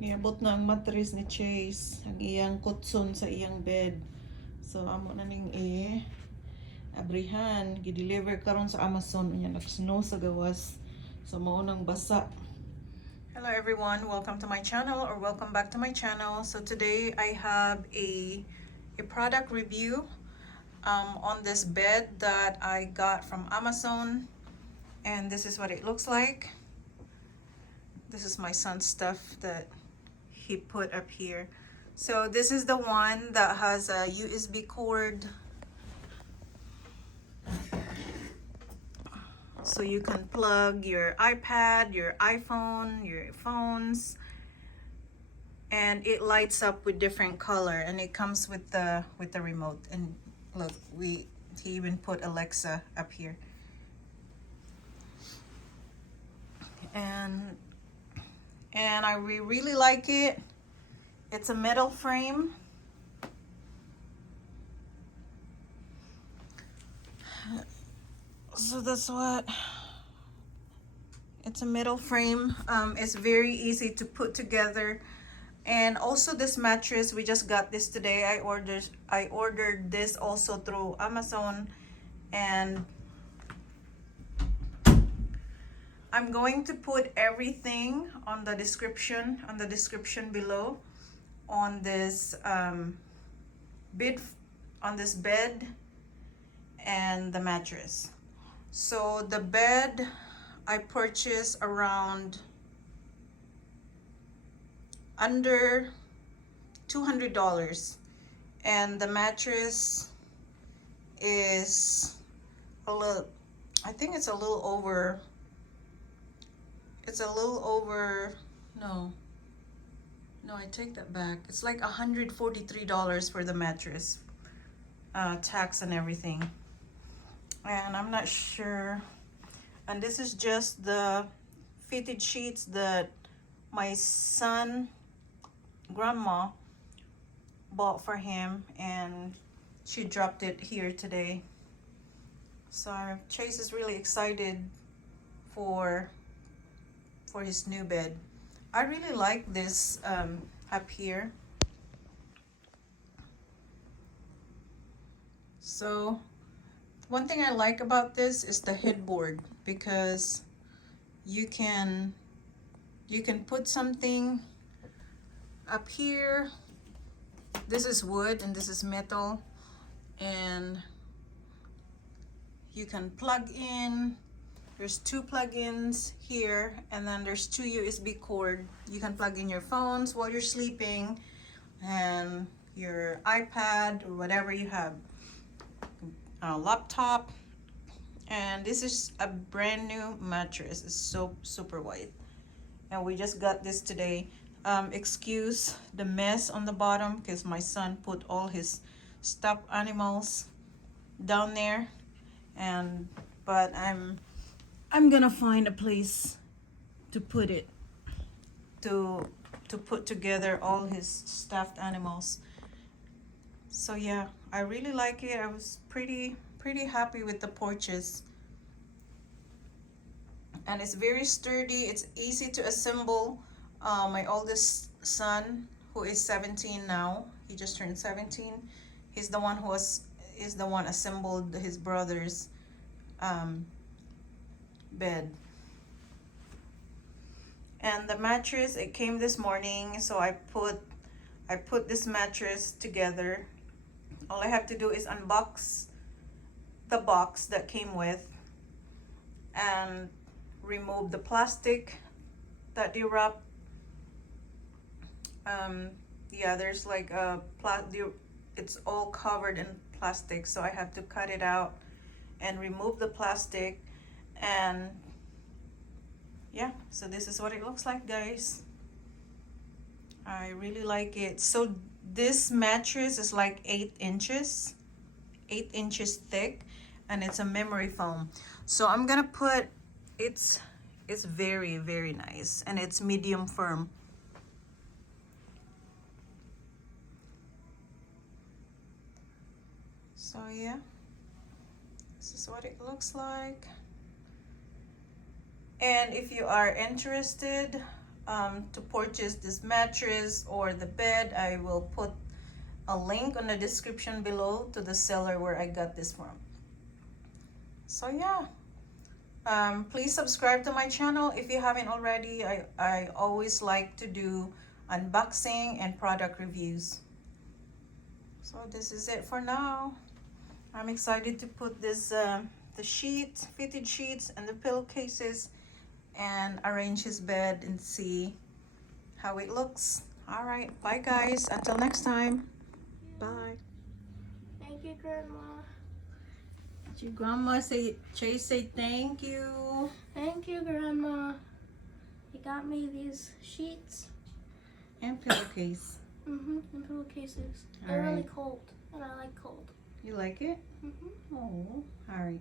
Niabot na ang mattress ni Chase, ang iyang kutson sa iyang bed. So amo na ning abrihan, gi-deliver karon sa Amazon, unya nag-snow sa gawas. So mao nang basa. Hello everyone, welcome to my channel or welcome back to my channel. So today I have a product review on this bed that I got from Amazon, and this is what it looks like. This is my son's stuff that he put up here. So this is the one that has a USB cord, so you can plug your iPad, your iPhone, your phones, and it lights up with different color, and it comes with the remote. And look, he even put Alexa up here. And I really like it. It's a metal frame. So that's what it's a metal frame. It's very easy to put together. And also this mattress, we just got this today. I ordered this also through Amazon, and I'm going to put everything on the description below on this bed and the mattress. So the bed I purchased around under $200, and the mattress is a little, I think it's a little over, no, I take that back. It's like $143 for the mattress, tax and everything. And I'm not sure. And this is just the fitted sheets that my son grandma bought for him, and she dropped it here today. So Chase is really excited for his new bed. I really like this up here. So one thing I like about this is the headboard, because you can put something up here. This is wood and this is metal, and you can plug in. There's two plug-ins here, and then there's two USB cord. You can plug in your phones while you're sleeping, and your iPad or whatever you have, a laptop. And this is a brand new mattress. It's so super white, and we just got this today. Excuse the mess on the bottom, because my son put all his stuffed animals down there, but I'm gonna find a place to put it, to put together all his stuffed animals. So yeah, I really like it. I was pretty happy with the purchase, and it's very sturdy. It's easy to assemble. My oldest son, who is 17 now, he just turned 17. He's the one assembled his brother's bed. And the mattress, it came this morning, so I put this mattress together. All I have to do is unbox the box that came with and remove the plastic that they wrap. Yeah, there's like a it's all covered in plastic, so I have to cut it out and remove the plastic. And yeah, so this is what it looks like, guys. I really like it. So this mattress is like 8 inches thick, and it's a memory foam. So I'm gonna put, it's very nice, and it's medium firm. So yeah, this is what it looks like. And if you are interested, to purchase this mattress or the bed, I will put a link on the description below to the seller where I got this from. So yeah, please subscribe to my channel if you haven't already. I always like to do unboxing and product reviews. So this is it for now. I'm excited to put this the sheets, fitted sheets, and the pillowcases, and arrange his bed and see how it looks. All right, bye guys, until next time. Bye. Thank you, Grandma. Did your grandma say, Chase say thank you? Thank you, Grandma. You got me these sheets. And pillowcase. And pillowcases. All They're really right. cold, and I like cold. You like it? Oh, all right.